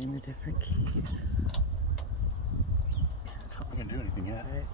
trying the different keys. Not gonna do anything yet. Right.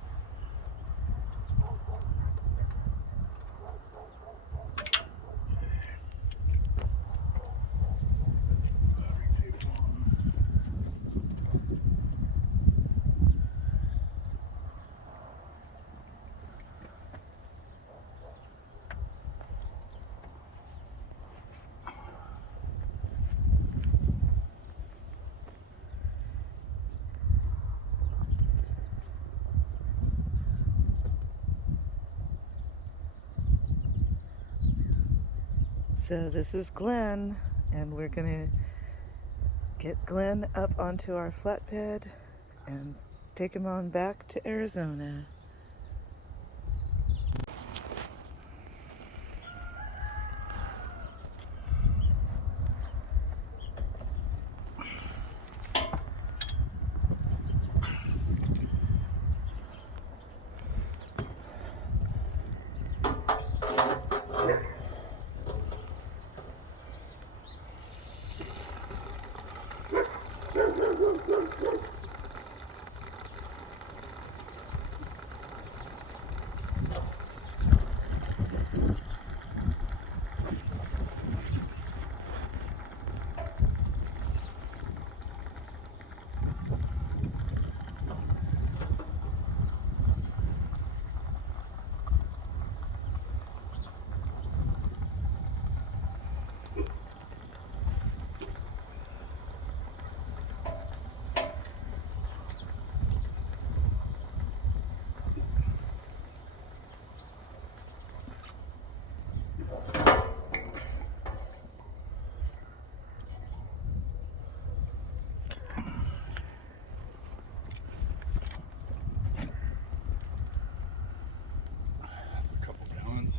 So this is Glen, and we're gonna get Glen up onto our flatbed and take him on back to Arizona. That's a couple gallons.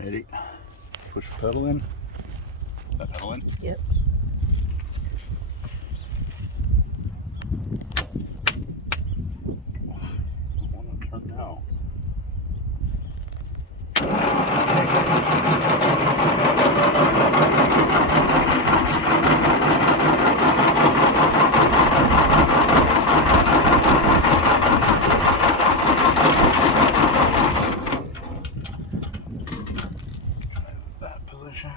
Ready? Push pedal in. That pedal in? Yep. I want to turn now. That position.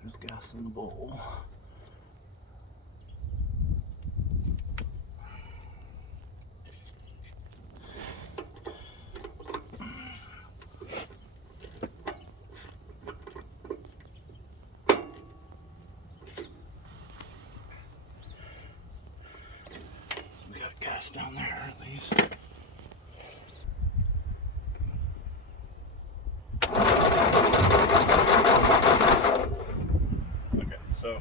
There's gas in the bowl. We got gas down there at least. Okay, so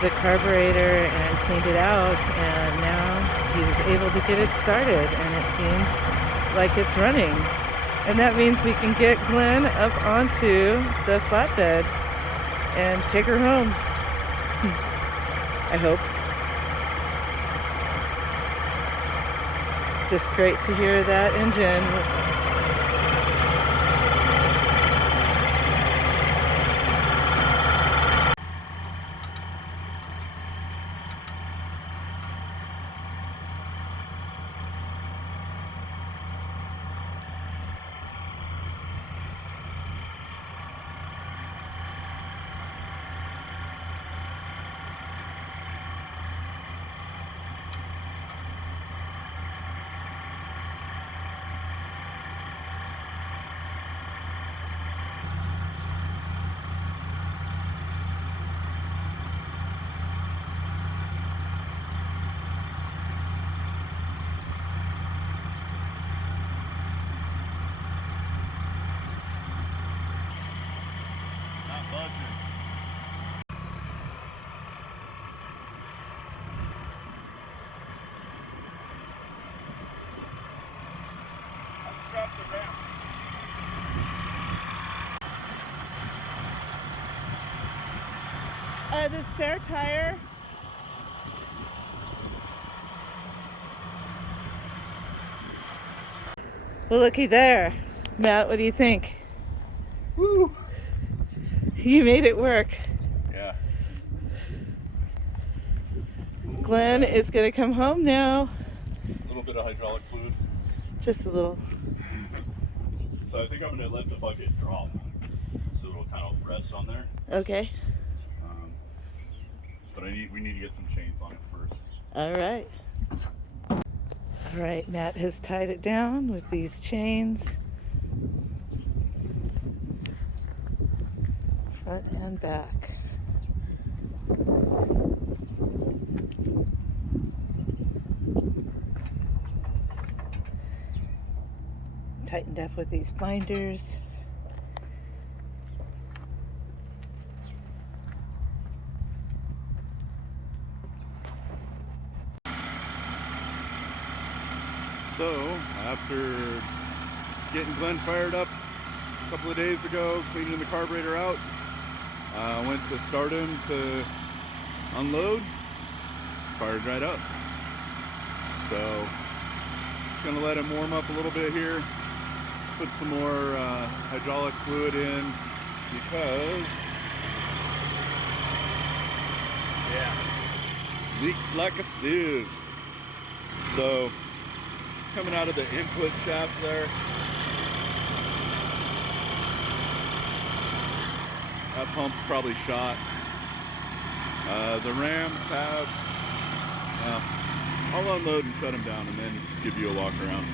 the carburetor and cleaned it out, and now he was able to get it started, and it seems like it's running. And that means we can get Glen up onto the flatbed and take her home. I hope. Just great to hear that engine. The spare tire. Well, looky there. Matt, what do you think? Woo! You made it work. Yeah. Glen is gonna come home now. A little bit of hydraulic fluid. Just a little. So I think I'm gonna let the bucket drop, so it'll kind of rest on there. Okay. But we need to get some chains on it first. All right. All right, Matt has tied it down with these chains. Front and back. Tightened up with these binders. So, after getting Glen fired up a couple of days ago, cleaning the carburetor out, I went to start him to unload, fired right up. So, just gonna let him warm up a little bit here, put some more hydraulic fluid in, because, yeah, leaks like a sieve. So, coming out of the input shaft there, that pump's probably shot. The rams have, I'll unload and shut them down and then give you a walk around.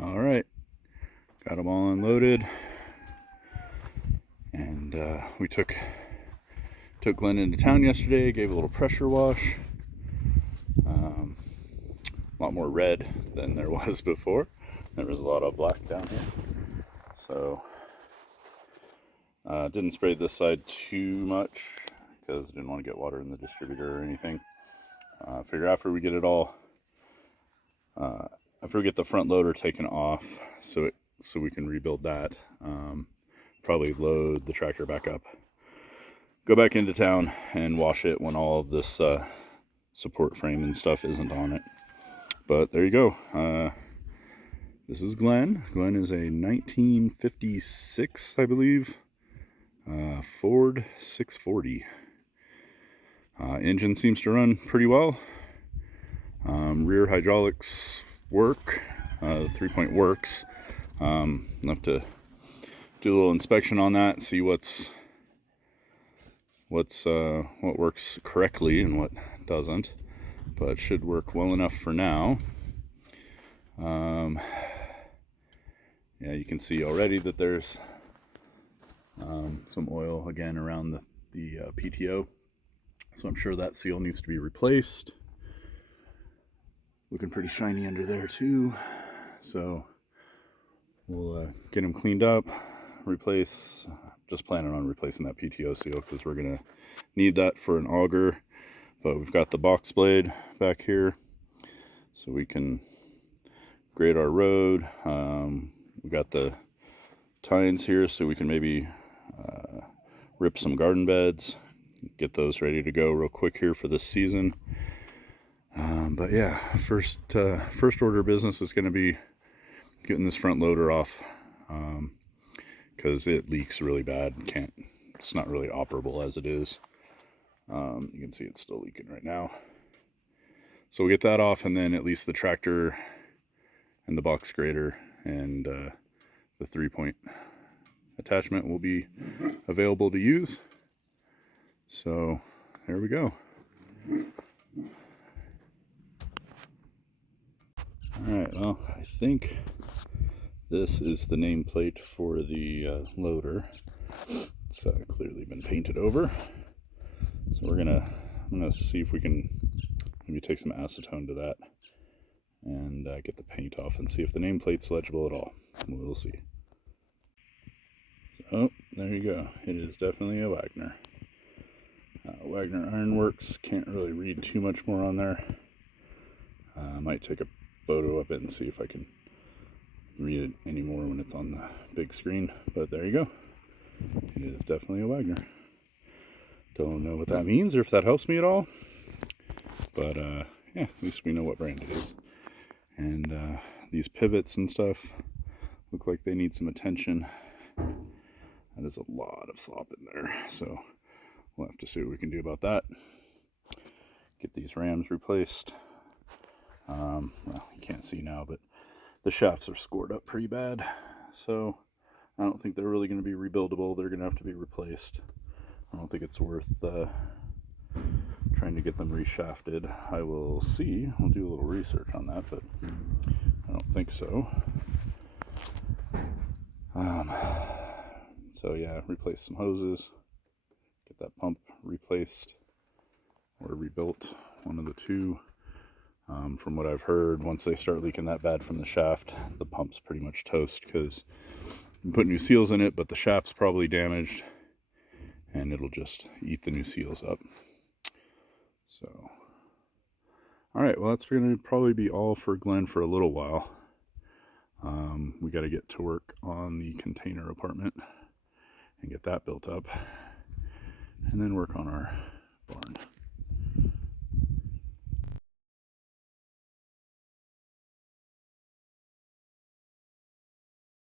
All right, got them all unloaded, and we took Glen into town yesterday, gave a little pressure wash. A lot more red than there was before. There was a lot of black down here. So didn't spray this side too much because I didn't want to get water in the distributor or anything. Figure after we get it all, after we get the front loader taken off, so we can rebuild that, probably load the tractor back up, go back into town and wash it when all of this support frame and stuff isn't on it. But there you go. This is Glen. Glen is a 1956, I believe, Ford 640. Engine seems to run pretty well. Rear hydraulics work. The 3-point works. I'll have to do a little inspection on that, see what works correctly and what doesn't. But it should work well enough for now. Yeah, you can see already that there's some oil again around the PTO, so I'm sure that seal needs to be replaced. Looking pretty shiny under there too, so we'll get them cleaned up, replace. Just planning on replacing that PTO seal because we're gonna need that for an auger. But we've got the box blade back here so we can grade our road. We got the tines here so we can maybe rip some garden beds, get those ready to go real quick here for this season. But yeah, first order of business is going to be getting this front loader off, because it leaks really bad. It's not really operable as it is. You can see it's still leaking right now. So we'll get that off, and then at least the tractor and the box grader and the 3-point attachment will be available to use. So there we go. Alright, well, I think this is the nameplate for the loader. It's clearly been painted over. So I'm gonna see if we can maybe take some acetone to that and get the paint off and see if the nameplate's legible at all. We'll see. So there you go. It is definitely a Wagner. Wagner Ironworks. Can't really read too much more on there. I might take a photo of it and see if I can read it anymore when it's on the big screen. But there you go. It is definitely a Wagner. Don't know what that means or if that helps me at all. But yeah, at least we know what brand it is. And these pivots and stuff look like they need some attention. That is a lot of slop in there. So we'll have to see what we can do about that. Get these rams replaced. Well, you can't see now, but the shafts are scored up pretty bad. So I don't think they're really going to be rebuildable. They're going to have to be replaced. I don't think it's worth trying to get them reshafted. I will see. We'll do a little research on that, but I don't think so. So yeah, replace some hoses, get that pump replaced or rebuilt, one of the two. From what I've heard, once they start leaking that bad from the shaft, the pump's pretty much toast because you put new seals in it, but the shaft's probably damaged and it'll just eat the new seals up. So, all right, well, that's going to probably be all for Glen for a little while. We got to get to work on the container apartment and get that built up, and then work on our barn.